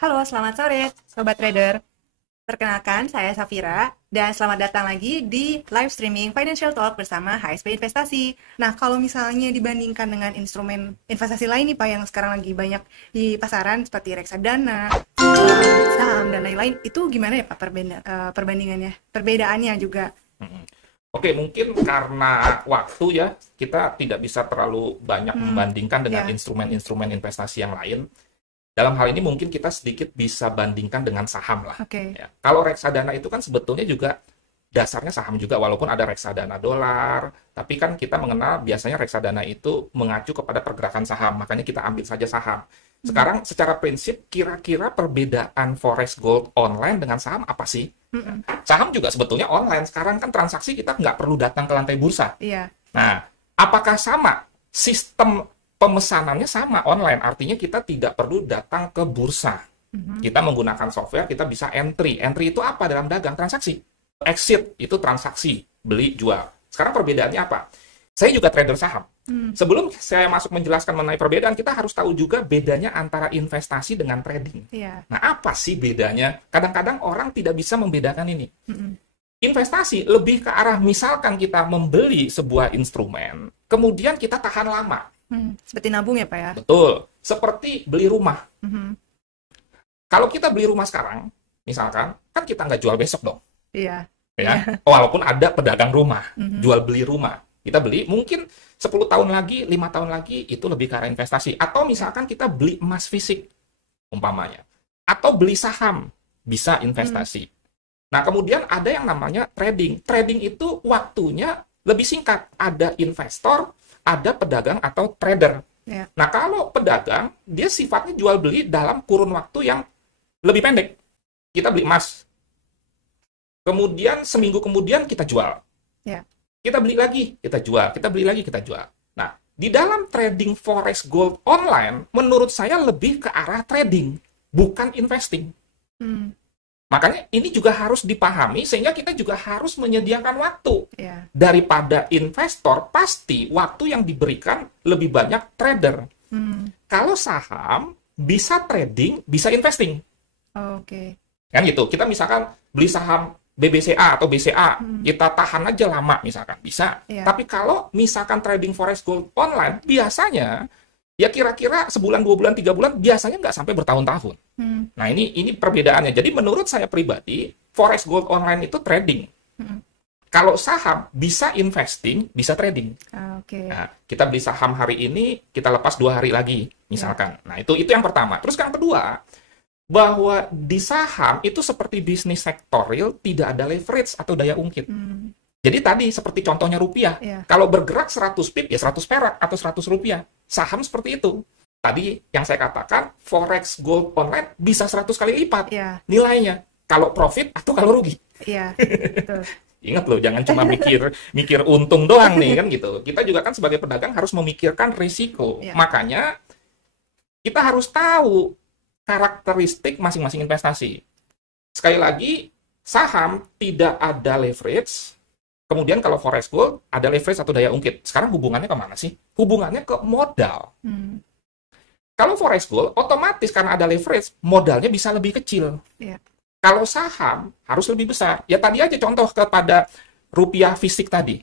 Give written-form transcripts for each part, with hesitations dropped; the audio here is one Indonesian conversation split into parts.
Halo, selamat sore, Sobat Trader. Perkenalkan, saya Safira, dan selamat datang lagi di live streaming Financial Talk bersama HSP Investasi. Nah, kalau misalnya dibandingkan dengan instrumen investasi lain nih Pak, yang sekarang lagi banyak di pasaran, seperti reksadana, saham, dan lain-lain, itu gimana ya Pak perbandingannya? Perbedaannya juga? Mm-mm. Oke, mungkin karena waktu ya, kita tidak bisa terlalu banyak membandingkan dengan Ya, instrumen-instrumen investasi yang lain. Dalam hal ini mungkin kita sedikit bisa bandingkan dengan saham lah. oke. Ya. Kalau reksadana itu kan sebetulnya juga dasarnya saham juga, walaupun ada reksadana dolar, tapi kan kita mengenal biasanya reksadana itu mengacu kepada pergerakan saham, makanya kita ambil saja saham. Sekarang secara prinsip, kira-kira perbedaan forex gold online dengan saham apa sih? Mm-mm. Saham juga sebetulnya online. Sekarang kan transaksi kita nggak perlu datang ke lantai bursa. Iya, Nah, apakah sama? Sistem pemesanannya sama online. Artinya kita tidak perlu datang ke bursa. Kita menggunakan software, kita bisa entry. Entry itu apa dalam dagang? Transaksi. Exit itu transaksi. Beli, jual. Sekarang perbedaannya apa? Saya juga trader saham. Sebelum saya masuk menjelaskan mengenai perbedaan, kita harus tahu juga bedanya antara investasi dengan trading. iya. Nah, apa sih bedanya? Kadang-kadang orang tidak bisa membedakan ini. Mm-mm. Investasi lebih ke arah misalkan kita membeli sebuah instrumen, kemudian kita tahan lama. Seperti nabung ya Pak ya? Betul. Seperti beli rumah. Mhm. Kalau kita beli rumah sekarang, misalkan, kan kita nggak jual besok dong. Iya, Ya. Walaupun ada pedagang rumah, Mhm. jual beli rumah. Kita beli mungkin 10 tahun lagi, 5 tahun lagi, itu lebih ke arah investasi. Atau misalkan kita beli emas fisik, umpamanya. Atau beli saham, bisa investasi. Nah, kemudian ada yang namanya trading. Trading itu waktunya lebih singkat. Ada investor, ada pedagang atau trader. iya. Nah, kalau pedagang, dia sifatnya jual beli dalam kurun waktu yang lebih pendek. Kita beli emas, kemudian seminggu kemudian kita jual. Ya. Kita beli lagi, kita jual. Kita beli lagi, kita jual. Nah, di dalam trading forex gold online, menurut saya lebih ke arah trading, bukan investing. Hmm, Makanya ini juga harus dipahami sehingga kita juga harus menyediakan waktu. iya. Daripada investor, pasti waktu yang diberikan lebih banyak trader. Hmm, Kalau saham, bisa trading, bisa investing. oke. Kan gitu. Kita misalkan beli saham BBCA atau BCA, kita tahan aja lama misalkan. Bisa. Iya. Tapi kalau misalkan trading forex gold online, biasanya ya kira-kira sebulan, 2 bulan, 3 bulan, biasanya nggak sampai bertahun-tahun. Hmm, Nah, ini perbedaannya. Jadi menurut saya pribadi, forex gold online itu trading. Kalau saham bisa investing, bisa trading. oke. Nah, kita beli saham hari ini, kita lepas 2 hari lagi, misalkan. Nah, itu yang pertama. Terus yang kedua, bahwa di saham itu seperti bisnis sektorial, tidak ada leverage atau daya ungkit. Hmm, Jadi tadi seperti contohnya rupiah. iya. Kalau bergerak 100 pip, ya 100 perak atau 100 rupiah. Saham seperti itu. Tadi yang saya katakan, forex gold online bisa 100 kali lipat Iya, nilainya. Kalau profit atau kalau rugi. iya. Betul. Ingat loh, jangan cuma mikir untung doang nih kan gitu. Kita juga kan sebagai pedagang harus memikirkan risiko. Iya. Makanya kita harus tahu karakteristik masing-masing investasi. Sekali lagi, saham tidak ada leverage. Kemudian kalau forex gold ada leverage atau daya ungkit. Sekarang hubungannya kemana sih? Hubungannya ke modal. Hmm, Kalau forex gold, otomatis karena ada leverage, modalnya bisa lebih kecil. iya. Kalau saham, harus lebih besar. Ya tadi aja contoh kepada rupiah fisik tadi.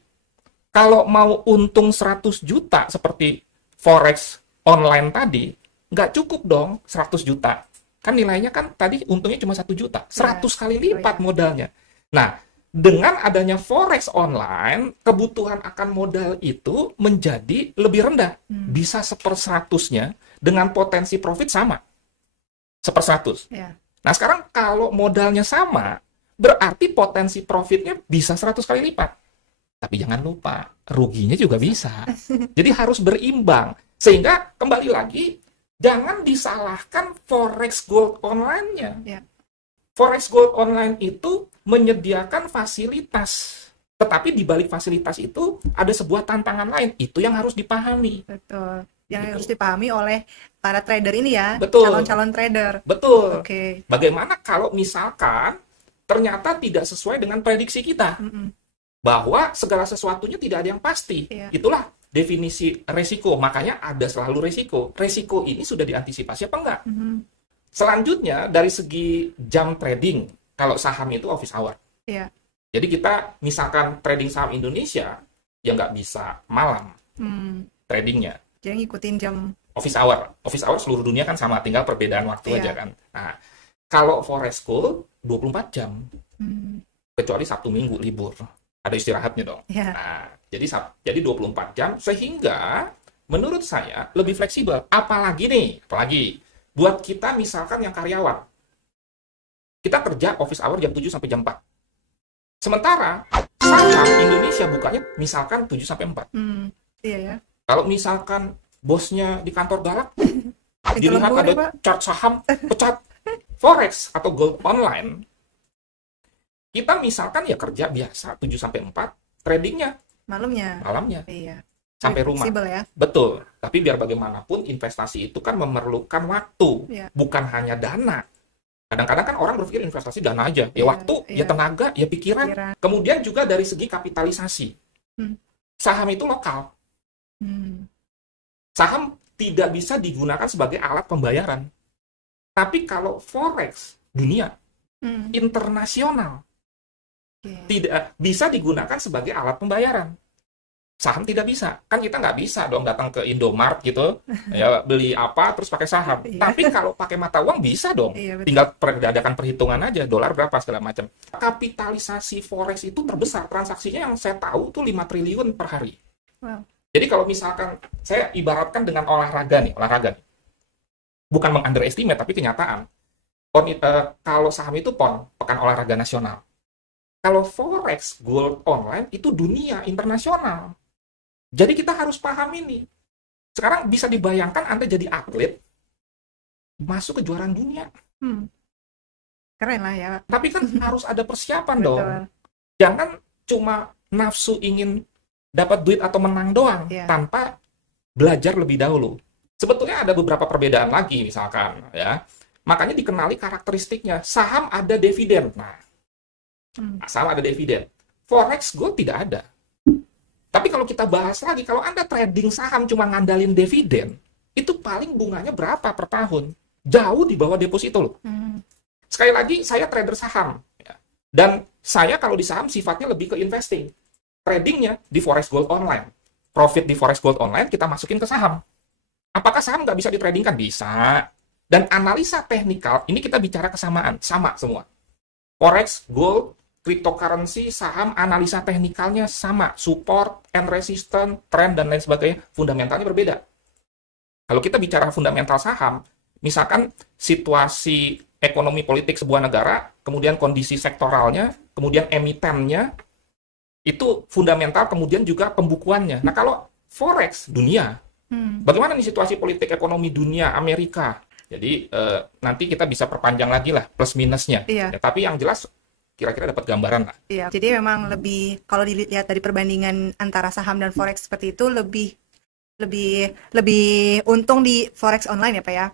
Kalau mau untung 100 juta seperti forex online tadi, nggak cukup dong 100 juta. Kan nilainya kan tadi untungnya cuma 1 juta. 100 kali lipat modalnya. Nah, dengan adanya forex online, kebutuhan akan modal itu menjadi lebih rendah. Bisa 1/100-nya dengan potensi profit sama. 1/100. Iya. Nah, sekarang kalau modalnya sama, berarti potensi profitnya bisa 100 kali lipat. Tapi jangan lupa, ruginya juga bisa. Jadi harus berimbang. Sehingga kembali lagi, jangan disalahkan forex gold online-nya. Iya. Forex gold online itu menyediakan fasilitas. Tetapi di balik fasilitas itu ada sebuah tantangan lain. Itu yang harus dipahami. Betul. Yang Gitu. harus dipahami oleh para trader ini ya, Betul. calon-calon trader. Betul. Oke. Bagaimana kalau misalkan ternyata tidak sesuai dengan prediksi kita? Mm-mm. Bahwa segala sesuatunya tidak ada yang pasti. Iya. Itulah definisi resiko. Makanya ada selalu resiko. Resiko ini sudah diantisipasi apa enggak? Mhm. Selanjutnya, dari segi jam trading, kalau saham itu office hour. Iya. Jadi kita misalkan trading saham Indonesia, ya nggak bisa malam Hmm. tradingnya. Jadi ngikutin jam. Office hour. Office hour seluruh dunia kan sama, tinggal perbedaan waktu aja Iya. kan. Nah, kalau Forex Gold 24 jam, Hmm. kecuali Sabtu Minggu libur. Ada istirahatnya dong. Iya. Nah, jadi 24 jam sehingga menurut saya lebih fleksibel. Apalagi buat kita misalkan yang karyawan. Kita kerja office hour jam 7 sampai jam 4. Sementara saham Indonesia bukanya misalkan 7 sampai 4. Hmm. Iya ya. Kalau misalkan bosnya di kantor galak, Pintu dilihat lembur ada ya, Pak. chart saham pecat. Forex atau gold online, kita misalkan ya kerja biasa 7 sampai 4, tradingnya Malamnya. malamnya Iya. sampai Lebih rumah. fleksibel ya. Betul. Tapi biar bagaimanapun investasi itu kan memerlukan waktu, Iya. bukan hanya dana. Kadang-kadang kan orang berpikir investasi dana aja. Ya Iya, waktu, iya. ya tenaga, ya pikiran. Pikiran. Kemudian juga dari segi kapitalisasi. Hmm. Saham itu lokal. Hmm. Saham tidak bisa digunakan sebagai alat pembayaran. Tapi kalau forex, dunia, Hmm. internasional, Oke. tidak bisa digunakan sebagai alat pembayaran. Saham tidak bisa. Kan kita nggak bisa dong datang ke Indomart gitu, ya beli apa terus pakai saham. Iya. Tapi kalau pakai mata uang bisa dong. Iya, betul. Tinggal adakan perhitungan aja, dolar berapa segala macam. Kapitalisasi forex itu terbesar. Transaksinya yang saya tahu tuh 5 triliun per hari. Wow. Jadi kalau misalkan saya ibaratkan dengan olahraga nih. Bukan meng-underestimate tapi kenyataan. Kalau saham itu PON, Pekan Olahraga Nasional. Kalau forex gold online itu dunia internasional. Jadi kita harus paham ini. Sekarang bisa dibayangkan Anda jadi atlet, masuk kejuaraan dunia. Hmm. Keren lah ya. Tapi kan harus ada persiapan dong. Betul. Jangan cuma nafsu ingin dapat duit atau menang doang, Iya. tanpa belajar lebih dahulu. Sebetulnya ada beberapa perbedaan lagi, misalkan. Ya. Makanya dikenali karakteristiknya. Saham ada dividen. Hmm. Saham ada dividen. Forex gold tidak ada. Tapi kalau kita bahas lagi, kalau Anda trading saham cuma ngandalin dividen, itu paling bunganya berapa per tahun? Jauh di bawah deposito loh. Hmm. Sekali lagi, saya trader saham. Ya. Dan saya kalau di saham sifatnya lebih ke investing. Tradingnya di Forex Gold Online. Profit di Forex Gold Online kita masukin ke saham. Apakah saham nggak bisa ditradingkan? Bisa. Dan analisa teknikal, ini kita bicara kesamaan. Sama semua. Forex, gold, cryptocurrency, saham, analisa teknikalnya sama. Support and resistance, trend, dan lain sebagainya. Fundamentalnya berbeda. Kalau kita bicara fundamental saham, misalkan situasi ekonomi politik sebuah negara, kemudian kondisi sektoralnya, kemudian emitennya, itu fundamental, kemudian juga pembukuannya. Nah, kalau forex dunia, bagaimana nih situasi politik ekonomi dunia Amerika? Jadi nanti kita bisa perpanjang lagi lah plus minusnya. Iya. Ya, tapi yang jelas kira-kira dapat gambaran lah. Iya. Jadi memang lebih, kalau dilihat dari perbandingan antara saham dan forex seperti itu, lebih untung di forex online ya Pak ya.